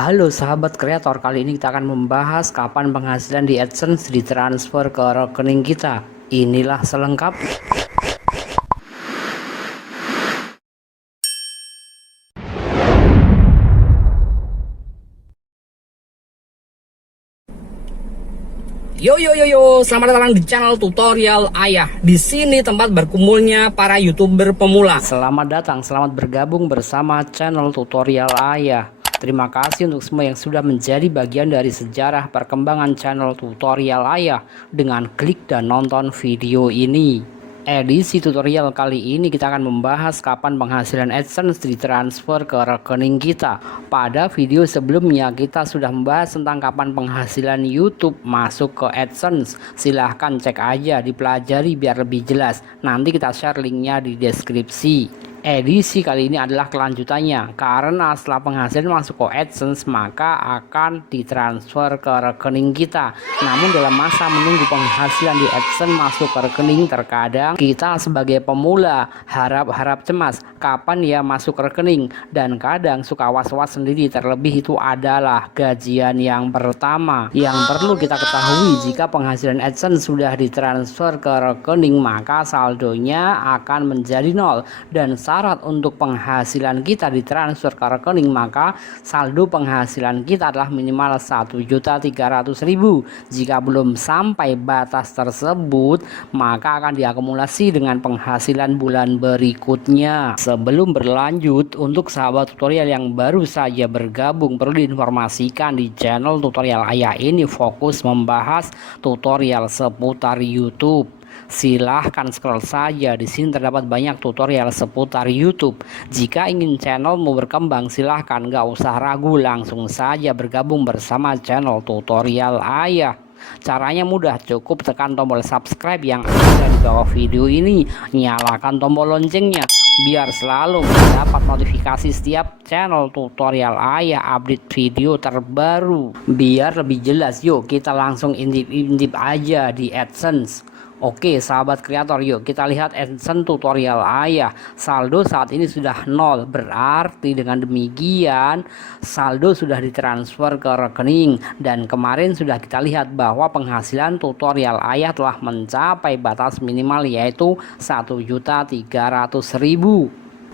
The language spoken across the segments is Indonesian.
Halo sahabat kreator, kali ini kita akan membahas kapan penghasilan di AdSense ditransfer ke rekening kita. Inilah selengkap. Yo, selamat datang di channel tutorial Ayah. Di sini tempat berkumpulnya para YouTuber pemula. Selamat datang, selamat bergabung bersama channel tutorial Ayah. Terima kasih untuk semua yang sudah menjadi bagian dari sejarah perkembangan channel tutorial Ayah dengan klik dan nonton video ini. Edisi tutorial kali ini kita akan membahas kapan penghasilan AdSense ditransfer ke rekening kita. Pada video sebelumnya kita sudah membahas tentang kapan penghasilan YouTube masuk ke AdSense. Silahkan cek aja, dipelajari biar lebih jelas. Nanti kita share linknya di deskripsi. Edisi kali ini adalah kelanjutannya, karena setelah penghasilan masuk ke AdSense maka akan ditransfer ke rekening kita. Namun dalam masa menunggu penghasilan di AdSense masuk ke rekening, terkadang kita sebagai pemula harap-harap cemas kapan ya masuk ke rekening, dan kadang suka was-was sendiri, terlebih itu adalah gajian yang pertama. Yang perlu kita ketahui, jika penghasilan AdSense sudah ditransfer ke rekening maka saldonya akan menjadi nol, dan syarat untuk penghasilan kita ditransfer ke rekening maka saldo penghasilan kita adalah minimal 1.300.000. Jika belum sampai batas tersebut maka akan diakumulasi dengan penghasilan bulan berikutnya. Sebelum berlanjut, untuk sahabat tutorial yang baru saja bergabung, perlu diinformasikan di channel tutorial Ayah ini fokus membahas tutorial seputar YouTube. Silahkan scroll saja, di sini terdapat banyak tutorial seputar YouTube. Jika ingin channelmu berkembang, silahkan gak usah ragu, langsung saja bergabung bersama channel tutorial Ayah. Caranya mudah, cukup tekan tombol subscribe yang ada di bawah video ini, nyalakan tombol loncengnya biar selalu mendapat notifikasi setiap channel tutorial Ayah update video terbaru. Biar lebih jelas, yuk kita langsung intip-intip aja di AdSense. Oke sahabat kreator, yuk kita lihat AdSense tutorial Ayah. Saldo saat ini sudah nol, berarti dengan demikian saldo sudah ditransfer ke rekening. Dan kemarin sudah kita lihat bahwa penghasilan tutorial Ayah telah mencapai batas minimal, yaitu 1.300.000.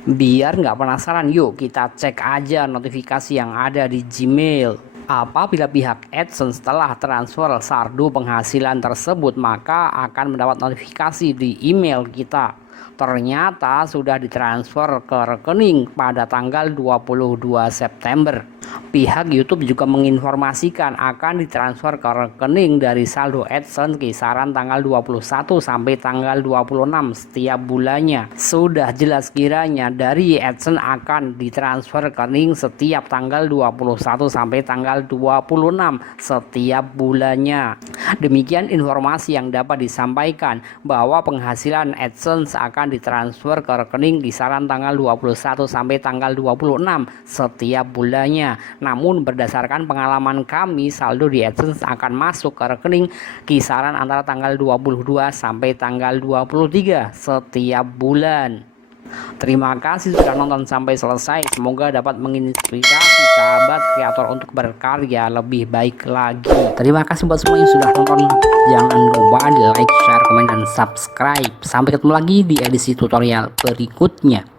Biar nggak penasaran, yuk kita cek aja notifikasi yang ada di Gmail. Apabila pihak AdSense telah transfer saldo penghasilan tersebut, maka akan mendapat notifikasi di email kita. Ternyata sudah ditransfer ke rekening pada tanggal 22 September. Pihak YouTube juga menginformasikan akan ditransfer ke rekening dari saldo AdSense kisaran tanggal 21 sampai tanggal 26 setiap bulannya. Sudah jelas kiranya dari AdSense akan ditransfer ke rekening setiap tanggal 21 sampai tanggal 26 setiap bulannya. Demikian informasi yang dapat disampaikan, bahwa penghasilan AdSense akan ditransfer ke rekening kisaran tanggal 21 sampai tanggal 26 setiap bulannya. Namun berdasarkan pengalaman kami, saldo di AdSense akan masuk ke rekening kisaran antara tanggal 22 sampai tanggal 23 setiap bulan. Terima kasih sudah nonton sampai selesai. Semoga dapat menginspirasi sahabat kreator untuk berkarya lebih baik lagi. Terima kasih buat semua yang sudah nonton. Jangan lupa di like, share, komen, dan subscribe. Sampai ketemu lagi di edisi tutorial berikutnya.